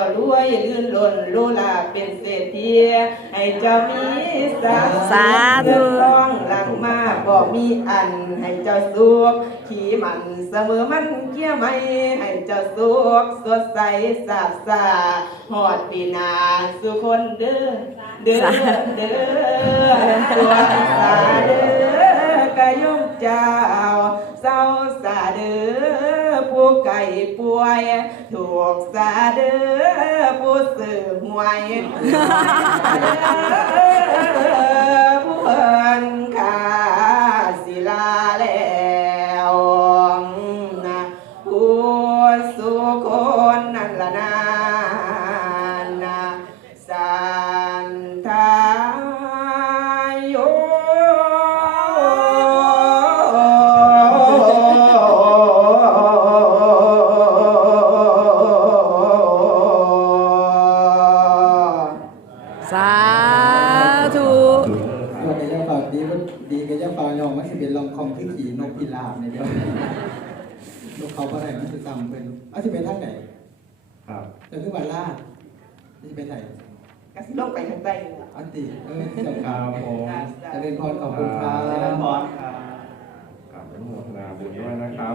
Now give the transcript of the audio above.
าวรวยลื่นล่นลูลาเป็นเศรษฐีให้เจ้ามีสาสาเดินร้องหลังมาบอกมีอันให้เจ้าสุข ขี่มันเสมอมันเกี้ยไม่ให้เจ้าสุข สดใสสาสาหอดปีนาสุคนเด้อเด้อเด้อตัวสาเด้อกระยุกจ้าเศร้าสาเด้อผู้ไก่ป่วยถูกซาเดอผู้สืหวยสาธุวันนี้จะ่าดีก็ดีก็จะ่ากยอมว่าเป็นลองคอมพงที่ขี่นกพิราบในเดียวลูกเขาก็ไหนมันจะจำเป็นอ่ะจะเป็นท่างไหน ครับแต่ึ้นวัลลาที่เป็นไหนกสิลกไปทางใต้ อันตีเออจะกราบผมจะเรีนพรขอบคุณคราบจะเรีนพรครับกราบหลวงพ่อนาบุญด้วยนะครับ